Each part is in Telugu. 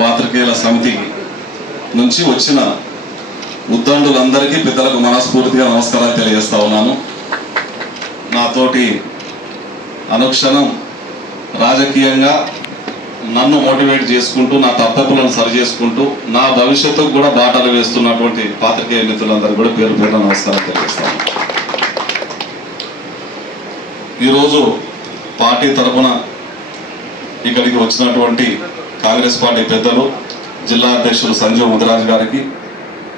పాత్రికేయుల సమితి నుంచి వచ్చిన ఉద్దండులందరికీ పెద్దలకు మనస్ఫూర్తిగా నమస్కారాలు తెలియజేస్తా ఉన్నాను. నాతోటి అనుక్షణం రాజకీయంగా నన్ను మోటివేట్ చేసుకుంటూ నా తప్పప్పులను సరి చేసుకుంటూ నా భవిష్యత్తుకు కూడా బాటలు వేస్తున్నటువంటి పాత్రికేయ మిత్రులందరూ కూడా పేరు పేరు నమస్కారం తెలియజేస్తాను ఈరోజు పార్టీ తరపున ఇక్కడికి వచ్చినటువంటి కాంగ్రెస్ పార్టీ పెద్దలు జిల్లా అధ్యక్షులు సంజీవ్ ముదిరాజ్ గారికి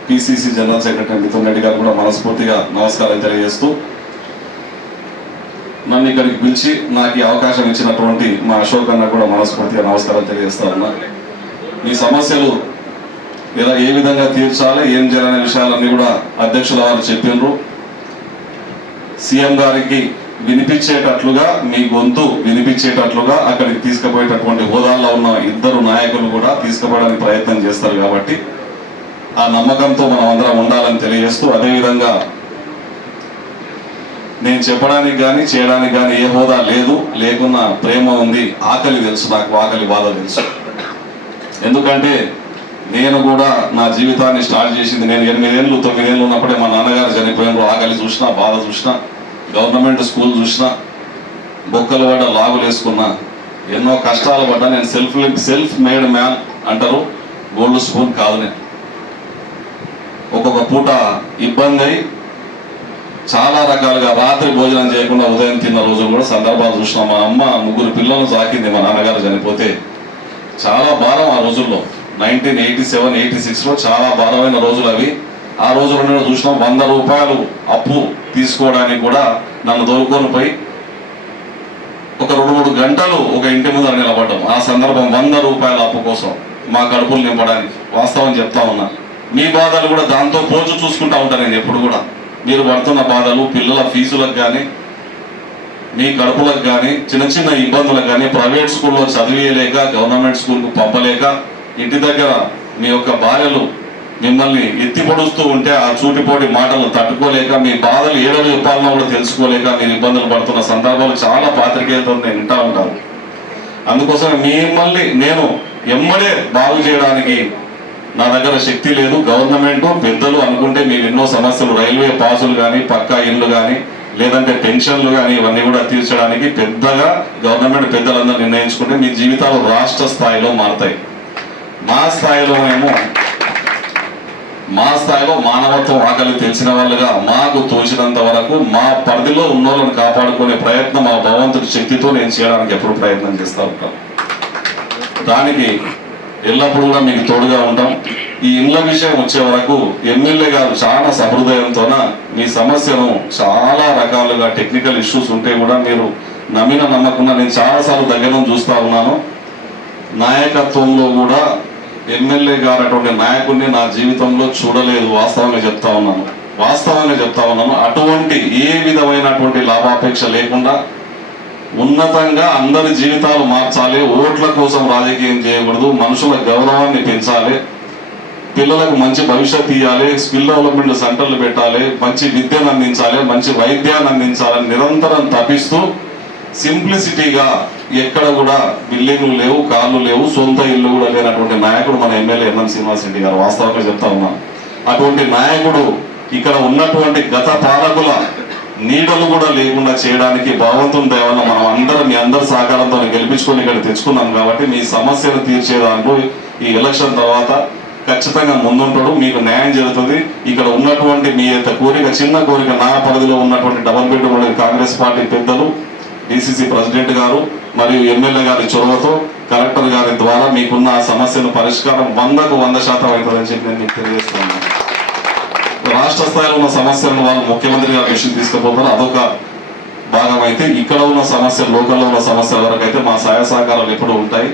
PCC general secretary Mithun Reddy గారు కూడా మనస్ఫూర్తిగా నమస్కారం తెలియజేస్తూ నన్ను ఇక్కడికి పిలిచి నాకు ఈ అవకాశం ఇచ్చినటువంటి మా అశోక్ అన్న కూడా మనస్ఫూర్తిగా నమస్కారం తెలియజేస్తా ఉన్నా మీ సమస్యలు ఇలా ఏ విధంగా తీర్చాలి ఏం చేయాలనే విషయాలన్నీ కూడా అధ్యక్షుల వారు చెప్పిండ్రు సీఎం గారికి వినిపించేటట్లుగా మీ గొంతు వినిపించేటట్లుగా అక్కడికి తీసుకుపోయేటటువంటి హోదాల్లో ఉన్న ఇద్దరు నాయకులు కూడా తీసుకుపోవడానికి ప్రయత్నం చేస్తారు కాబట్టి ఆ నమ్మకంతో మనం అందరం ఉండాలని తెలియజేస్తూ అదేవిధంగా నేను చెప్పడానికి కానీ చేయడానికి కానీ ఏ హోదా లేదు లేకున్నా ప్రేమ ఉంది ఆకలి తెలుసు నాకు ఆకలి బాధ తెలుసు. ఎందుకంటే నేను కూడా నా జీవితాన్ని స్టార్ట్ చేసింది నేను ఎనిమిదేళ్ళు తొమ్మిదేళ్ళు ఉన్నప్పుడే మా నాన్నగారు చనిపోయినారు ఆకలి చూసినా బాధ చూసినా గవర్నమెంట్ స్కూల్ చూసినా బొక్కలు పడ్డ లాగులు వేసుకున్నా ఎన్నో కష్టాలు పడ్డా నేను సెల్ఫ్ సెల్ఫ్ మేడ్ మ్యాన్ అంటారు గోల్డ్ స్పూన్ కాదు నేను. ఒక్కొక్క పూట ఇబ్బంది అయి చాలా రకాలుగా రాత్రి భోజనం చేయకుండా ఉదయం తిన్న రోజులు కూడా సందర్భాలు చూసినాం మా అమ్మ ముగ్గురు పిల్లలను సాకింది మా నాన్నగారు చనిపోతే. చాలా భారం ఆ రోజుల్లో. నైన్టీన్ ఎయిటీ సెవెన్ ఎయిటీ సిక్స్లో చాలా భారమైన రోజులు అవి. ఆ రోజు నేను చూసినాం వంద రూపాయలు అప్పు తీసుకోవడానికి కూడా నన్ను దొరుకుని పోయి ఒక రెండు మూడు గంటలు ఒక ఇంటి ముందర నిలబడ్డం. ఆ సందర్భం వంద రూపాయల అప్పు కోసం మా కడుపులు నింపడానికి వాస్తవం చెప్తా ఉన్నా. మీ బాధలు కూడా దాంతో పోల్చి చూసుకుంటా ఉంటాను నేను ఎప్పుడు కూడా. మీరు పడుతున్న బాధలు పిల్లల ఫీజులకు కానీ మీ కడుపులకు కానీ చిన్న చిన్న ఇబ్బందులకు కానీ ప్రైవేట్ స్కూల్లో చదివేయలేక గవర్నమెంట్ స్కూల్కు పంపలేక ఇంటి దగ్గర మీ యొక్క భార్యలు మిమ్మల్ని ఎత్తి పొడుస్తూ ఉంటే ఆ చూటిపోటి మాటలు తట్టుకోలేక మీ బాధలు ఏడో చెప్పాలన్నా కూడా తెలుసుకోలేక మీరు ఇబ్బందులు పడుతున్న సందర్భాలు చాలా పాత్రికేయులతో నేను వింటా ఉంటాను. అందుకోసం మిమ్మల్ని నేను ఎమ్మడే బాగు చేయడానికి నా దగ్గర శక్తి లేదు. గవర్నమెంట్ పెద్దలు అనుకుంటే మీరు ఎన్నో సమస్యలు రైల్వే పాసులు కానీ పక్కా ఇల్లు కానీ లేదంటే పెన్షన్లు కానీ ఇవన్నీ కూడా తీర్చడానికి పెద్దగా గవర్నమెంట్ పెద్దలందరూ నిర్ణయించుకుంటే మీ జీవితాలు రాష్ట్ర స్థాయిలో మారుతాయి. మా స్థాయిలో మేము మా స్థాయిలో మానవత్వం ఆకలి తెలిసిన వాళ్ళుగా మాకు తోచినంత వరకు మా పరిధిలో ఉన్న వాళ్ళని కాపాడుకునే ప్రయత్నం మా భగవంతుడి శక్తితో నేను చేయడానికి ఎప్పుడు ప్రయత్నం చేస్తూ ఉంటాను దానికి ఎల్లప్పుడూ కూడా మీకు తోడుగా ఉంటాం. ఈ ఇండ్ల విషయం వచ్చే వరకు ఎమ్మెల్యే గారు చాలా సహృదయంతోన మీ సమస్యను చాలా రకాలుగా టెక్నికల్ ఇష్యూస్ ఉంటే కూడా మీరు నమ్మిన నమ్మకుండా నేను చాలాసార్లు దగ్గర నుంచి చూస్తా ఉన్నాను. నాయకత్వంలో కూడా ఎమ్మెల్యే గారు అటువంటి నాయకుడిని నా జీవితంలో చూడలేదు వాస్తవంగా చెప్తా ఉన్నాను. వాస్తవంగా చెప్తా ఉన్నాను అటువంటి ఏ విధమైనటువంటి లాభాపేక్ష లేకుండా ఉన్నతంగా అందరి జీవితాలు మార్చాలి ఓట్ల కోసం రాజకీయం చేయకూడదు మనుషుల గౌరవాన్ని పెంచాలి పిల్లలకు మంచి భవిష్యత్ ఇవ్వాలి స్కిల్ డెవలప్మెంట్ సెంటర్లు పెట్టాలి మంచి విద్యను అందించాలి మంచి వైద్యాన్ని అందించాలని నిరంతరం తప్పిస్తూ సింప్లిసిటీగా ఎక్కడ కూడా బిల్డింగ్లు లేవు కార్లు లేవు సొంత ఇల్లు కూడా లేనటువంటి నాయకుడు మన ఎమ్మెల్యే ఎన్ఎం శ్రీనివాస్ రెడ్డి గారు. వాస్తవంగా చెప్తా ఉన్నాను అటువంటి నాయకుడు ఇక్కడ ఉన్నటువంటి గత పాలకుల నీడలు కూడా లేకుండా చేయడానికి భగవంతుని దయవల్ల మనం అందరం మీ అందరి సహకారంతో గెలిపించుకొని ఇక్కడ తెచ్చుకున్నాం కాబట్టి మీ సమస్యలు తీర్చే దాంట్లో ఈ ఎలక్షన్ తర్వాత ఖచ్చితంగా ముందుంటాడు. మీకు న్యాయం జరుగుతుంది. ఇక్కడ ఉన్నటువంటి మీ యొక్క కోరిక చిన్న కోరిక నా పరిధిలో ఉన్నటువంటి డబల్ బెడ్రూమ్ కాంగ్రెస్ పార్టీ పెద్దలు డిసిసి ప్రెసిడెంట్ గారు మరియు ఎమ్మెల్యే గారి చొరవతో కలెక్టర్ గారి ద్వారా మీకున్న సమస్యను పరిష్కారం వందకు వంద శాతం అవుతుందని చెప్పి నేను మీకు తెలియజేస్తున్నాను. రాష్ట్ర స్థాయిలో ఉన్న సమస్యలను వాళ్ళు ముఖ్యమంత్రి గారి దృష్టికి తీసుకుపోతారు. అదొక భాగం అయితే ఇక్కడ ఉన్న సమస్య లోకల్లో ఉన్న సమస్యల వరకు అయితే మా సహాయ సహకారాలు ఎప్పుడు ఉంటాయి.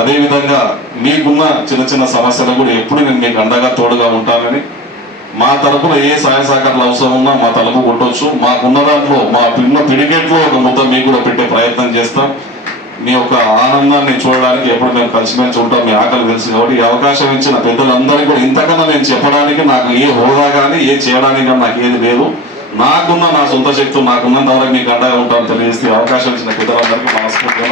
అదేవిధంగా మీకున్న చిన్న చిన్న సమస్యలు కూడా ఎప్పుడు నేను మీకు అండగా తోడుగా ఉంటానని మా తరపున ఏ సహాయ సహకారాలు అవసరం ఉన్నా మా తలుపు కొట్టవచ్చు మాకున్న దాంట్లో మా పిన్న పిడికెట్లో ఒక ముద్ద ప్రయత్నం చేస్తాం మీ యొక్క ఆనందాన్ని చూడడానికి ఎప్పుడు మేము కలిసిమెలిసి ఉంటాం మీ ఆకలి తెలుసు కాబట్టి ఈ అవకాశం ఇచ్చిన పెద్దలందరికీ కూడా ఇంతకన్నా నేను చెప్పడానికి నాకు ఏ హోదా కానీ ఏ చేయడానికి కానీ నాకు ఏది లేదు. నాకున్న నా సొంత శక్తులు నాకున్నంత వరకు మీకు అండగా ఉంటాను తెలియజేస్తే అవకాశం ఇచ్చిన పెద్దలందరికీ మనస్ఫూర్తిగా